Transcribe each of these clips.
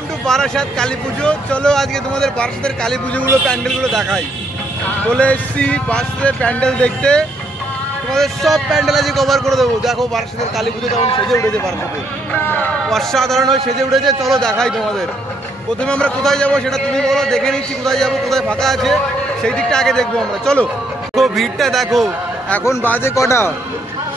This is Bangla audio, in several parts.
ওয়েলকাম টু বারাসাত কালী পুজো। চলো আজকে তোমাদের বারাসাতের কালী পুজোগুলো প্যান্ডেলগুলো দেখাই। চলে এসছি বারাসাতের প্যান্ডেল দেখতে, তোমাদের সব প্যান্ডেল আজকে কভার করে দেবো। দেখো বারাসাতের কালী পুজো কেমন সেজে উঠেছে, বারাসাতে অসাধারণ হয়ে সেজে উঠেছে। চলো দেখাই তোমাদের। প্রথমে আমরা কোথায় যাবো সেটা তুমি বলো, দেখে নিচ্ছি কোথায় যাবো, কোথায় ফাঁকা আছে সেই দিকটা আগে দেখবো আমরা। চলো দেখো ভিড়টা দেখো, এখন বাজে কটা,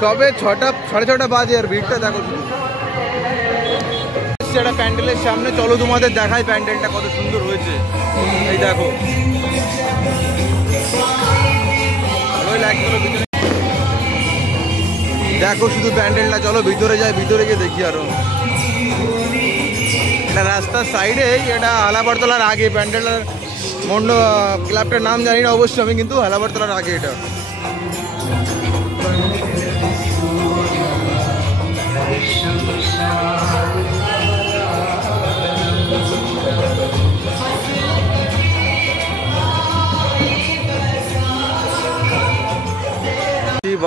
সবে 6টা 6:30 বাজে, আর ভিড়টা দেখো শুধু। সেটা প্যান্ডেলের সামনে, চলো তোমাদের দেখাই প্যান্ডেলটা কত সুন্দর হয়েছে। এই দেখো দেখো শুধু প্যান্ডেলটা। চলো ভিতরে যাই, ভিতরে গিয়ে দেখি আরো। এটা রাস্তার সাইডে, এটা হালাবারতলার আগে প্যান্ডেলের ক্লাবটার নাম জানি না অবশ্যই আমি, কিন্তু হালাবারতলার আগে এটা।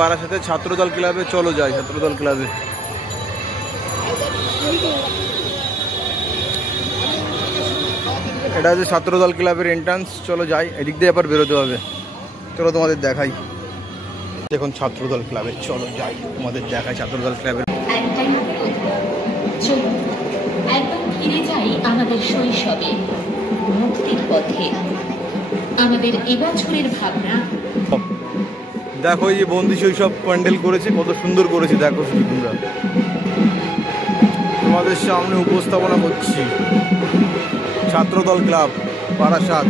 বারাসাতে ছাত্রদল ক্লাবে, চলো যাই ছাত্রদল ক্লাবে। এটা হচ্ছে ছাত্রদল ক্লাবের এন্ট্রান্স। চলো যাই, এদিক দিয়ে আবার বেরোতে হবে। চলো তোমাদের দেখাই দেখুন ছাত্রদল ক্লাবে। চলো যাই তোমাদের দেখাই ছাত্রদল ক্লাবের। ফিরে যাই আমাদের শৈশবে, মুক্তির পথে। আমাদের এবছরের ভাবনা দেখো, এই যে বন্দি শৈশব প্যান্ডেল করেছে, কত সুন্দর করেছে দেখো শুধু। তোমরা তোমাদের সামনে উপস্থাপনা করছি ছাত্রদল ক্লাব বারাসাত।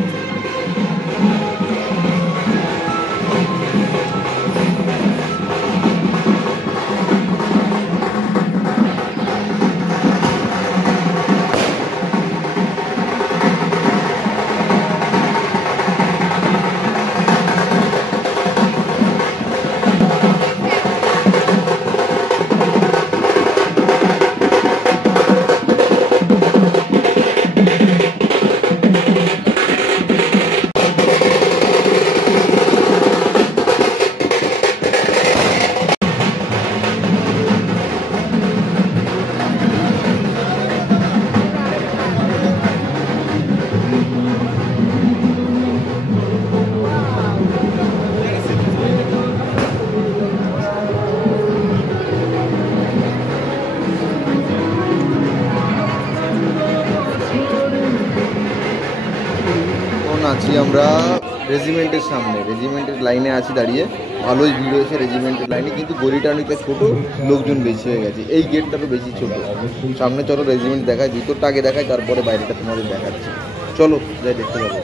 আছি আমরা রেজিমেন্টের সামনে, রেজিমেন্টের লাইনে আছি দাঁড়িয়ে। ভালোই ভিড় হয়েছে রেজিমেন্টের লাইনে, কিন্তু গলিটা অনেকটা ছোটো, লোকজন বেশি হয়ে গেছে। এই গেটটা তো বেশি ছোটো। সামনে চলো রেজিমেন্ট দেখায়, ভিতরটা আগে দেখায়, তারপরে বাইরেটা তোমাদের দেখাচ্ছি। চলো যাই দেখতে যাবো।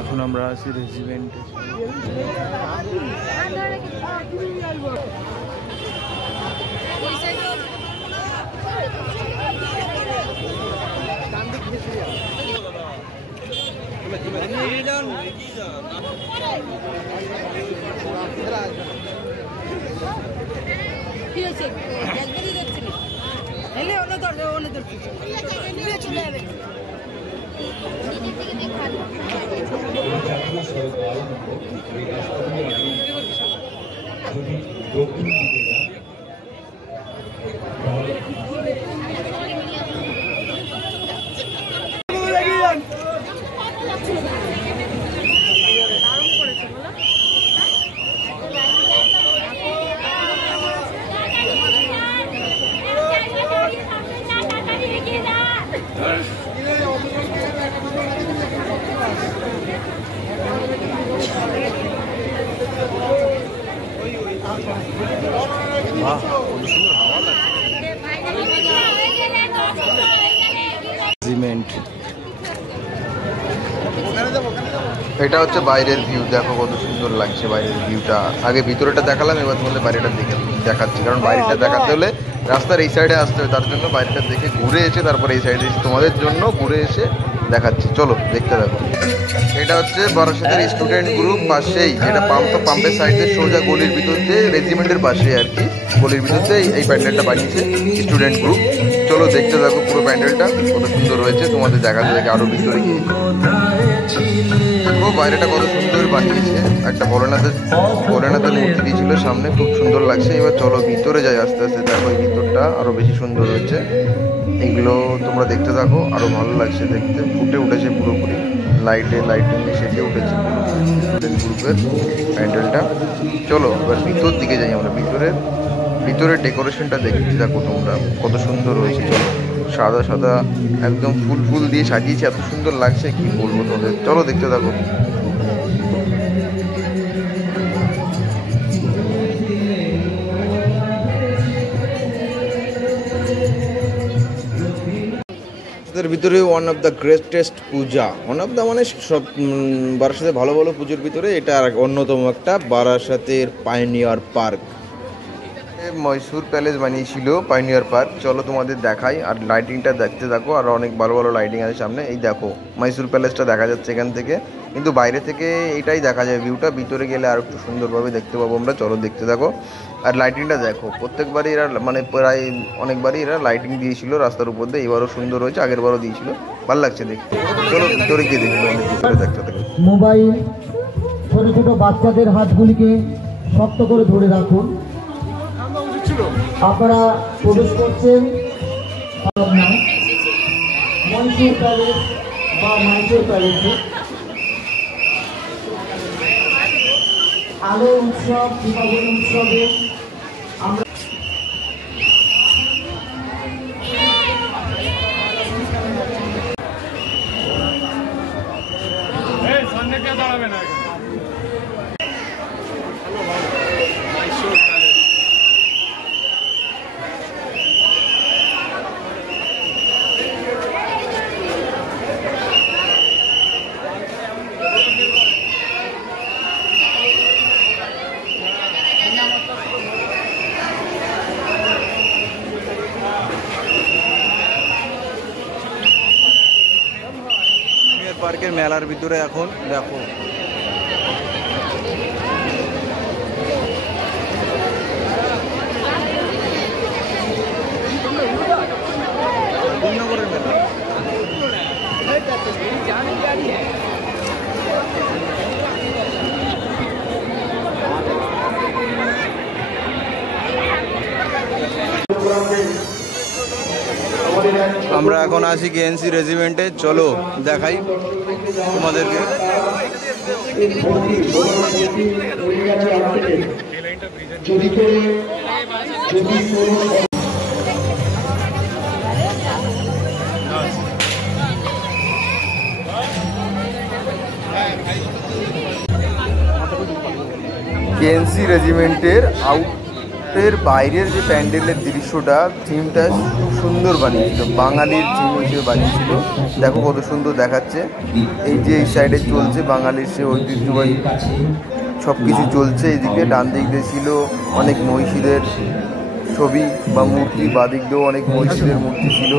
এখন আমরা আছি রেজিমেন্টে। এটা হচ্ছে বাইরের ভিউ, দেখো কত সুন্দর লাগছে বাইরের ভিউটা। আগে ভিতরেটা দেখালাম, এবার তোমাদের বাইরেটা দেখাচ্ছি। কারণ বাইরেটা দেখাতে হলে রাস্তার এই সাইডে আসতে হবে, তার জন্য বাইরেটা দেখে ঘুরে এসে তারপরে এই সাইডে তোমাদের জন্য ঘুরে এসে দেখাচ্ছি। চলো দেখতে থাকো। এটা হচ্ছে বারাসাতের স্টুডেন্ট গ্রুপ, পাশেই এটা পাম্পের সাইডে সোজা গলির ভিতর দিয়ে, রেজিমেন্টের পাশে আর কি, গলির ভিতর দিয়ে এই প্যান্ডেলটা বানিয়েছে স্টুডেন্ট গ্রুপ। চলো দেখতে থাকো পুরো প্যান্ডেলটা কত সুন্দর হয়েছে, তোমাদের দেখাতে থাকে আরো ভিতরে গিয়ে। দেখো বাইরেটা কত সুন্দর বানিয়েছে, একটা ভোলেনাথের মূর্তি দিয়েছিল সামনে, খুব সুন্দর লাগছে। এবার চলো ভিতরে যাই আস্তে আস্তে, দেখো এই ভিতরটা আরো বেশি সুন্দর হচ্ছে। এগুলো তোমরা দেখতে থাকো, আরো ভালো লাগছে দেখতে, ফুটে উঠেছে পুরোপুরি, লাইটিং সেজে উঠেছে গ্রুপের প্যান্ডেলটা। চলো এবার ভিতর দিকে যাই আমরা, ভিতরের ডেকোরেশনটা দেখতে থাকো তোমরা, কত সুন্দর হয়েছে। চলো সাদা সাদা একদম ফুল দিয়ে সাজিয়েছে, এত সুন্দর লাগছে কি বলবো তোমাদের, চলো দেখতে থাকো। এর ভিতরে ওয়ান অফ দ্য গ্রেটেস্ট পূজা, মানে সব বারাসাতে ভালো পুজোর ভিতরে এটা আর অন্যতম একটা, বারাসাতের পাইওনিয়ার পার্ক। মহীশূর প্যালেস বানিয়েছিল পাইওনিয়ার পার্ক, চলো তোমাদের দেখাই। আর লাইটিংটা দেখতে থাকো, আর অনেক ভালো লাইটিং আছে সামনে। এই দেখো মহীশূর প্যালেসটা দেখা যাচ্ছে এখান থেকে, কিন্তু বাইরে থেকে এটাই দেখা যায় ভিউটা, ভিতরে গেলে আর একটু সুন্দরভাবে দেখতে পাবো আমরা। চলো দেখতে থাকো। আর লাইটিংটা দেখো, প্রত্যেকবারই এরা মানে প্রায় অনেকবারই এরা লাইটিং দিয়েছিল রাস্তার উপর দিয়ে, এবারও সুন্দর হয়েছে, আগের বারও দিয়েছিল, ভালো লাগছে দেখতে। চলো ভিতরে গিয়ে দেখি, অনেক ভিতরে দেখতে থাকো। মোবাইল ছোট ছোট বাচ্চাদের হাতগুলিকে শক্ত করে ধরে রাখুন, আপনারা প্রবেশ করছেন মহীশূর প্যালেস বা মাইসোর প্যালেসে। আলো উৎসব, দীপাবলি উৎসবে আমরা পার্কের মেলার ভিতরে এখন দেখো আমরা এখন আছি কেএনসি রেজিমেন্টে, চলো দেখাই তোমাদেরকে। কেএনসি রেজিমেন্টের আউটের বাইরের যে প্যান্ডেলের দৃশ্যটা, থিমটা খুব সুন্দর বানিয়েছিল, বাঙালির থিম হিসেবে বানিয়েছিল। দেখো কত সুন্দর দেখাচ্ছে। এই যে এই সাইডে চলছে বাঙালির সে ঐতিহ্যবাহী সব কিছু চলছে। এইদিকে ডান দিক দিয়ে ছিল অনেক মহিষীদের ছবি বা মূর্তি, বাদিক দিয়েও অনেক মহিষীদের মূর্তি ছিল।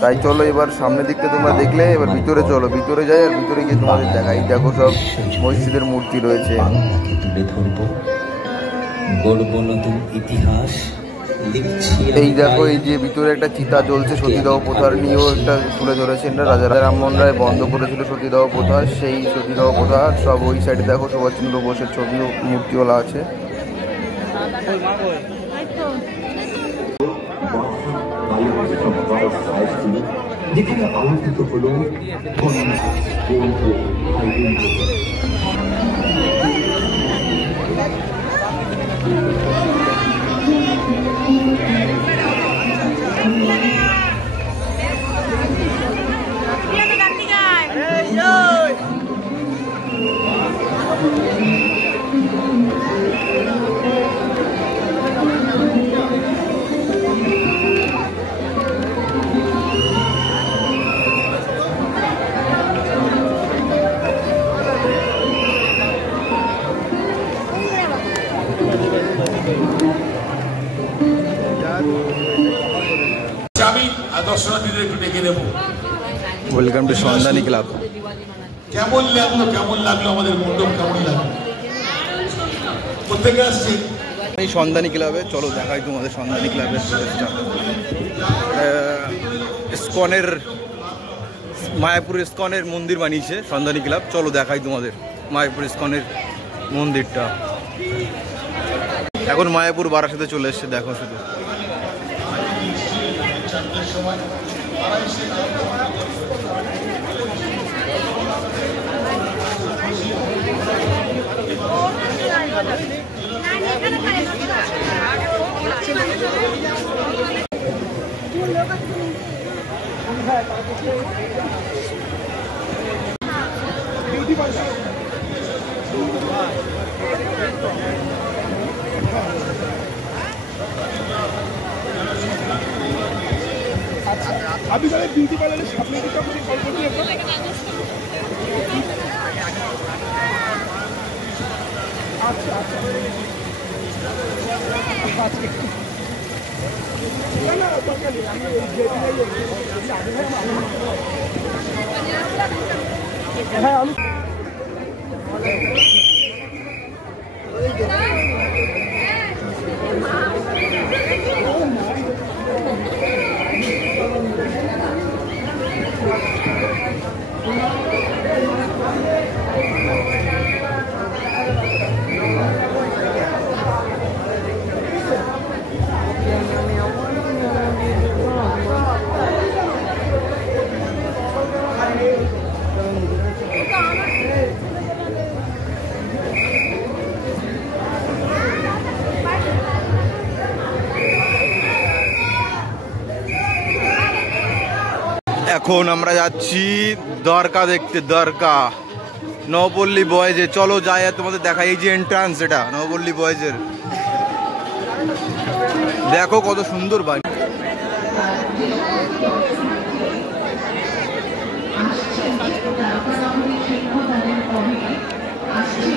তাই চলো এবার সামনের দিকটা তোমরা দেখলে, এবার ভিতরে চলো, ভিতরে যাই আর ভিতরে গিয়ে তোমাদের দেখাই। দেখো সব মহিষীদের মূর্তি রয়েছে। তুলে ধরবো গর্ব নতুন ইতিহাস লিখছি। এই দেখো এই যে ভিতরে একটা চিতা জ্বলছে, সতীদাহ প্রথার নিয়েও একটা তুলে ধরেছেন না, রাজা রামমোহন রায় বন্ধ করেছিল সতীদাহ প্রথা, সেই সতীদাহ প্রথা সব ওই সাইডে দেখো সুভাষচন্দ্র বোসের ছবি মূর্তিওয়ালা আছে। যেখানে আলোকিত হলো দর্শনার্থীদের একটু ডেকে নেব। ওয়েলকাম টু সন্ধানী ক্লাব। কেমন লাগলো আমাদের মণ্ডপ, কেমন লাগলো? কোথেকে আসছে? এই সন্ধানী ক্লাবে, চলো দেখাই তোমাদের সন্ধানী ক্লাবের প্রবেশটা। ইসকনের মায়াপুর ইসকনের মন্দির বানিয়েছে সন্ধানী ক্লাব। চলো দেখাই তোমাদের মায়াপুর ইসকনের মন্দিরটা। এখন মায়াপুর বারাসাতে চলে এসছে, দেখো শুধু। अभी पहले ब्यूटी पार्लर सामने की तरफ कॉल करती है এখন আমরা যাচ্ছি দ্বারকা দেখতে, দ্বারকা নবপল্লী বয়েজে। চলো যাই আর তোমাদের দেখাই। এই যে এন্ট্রান্স, এটা নবপল্লী বয়েজের। দেখো কত সুন্দর বাড়ি। আসছে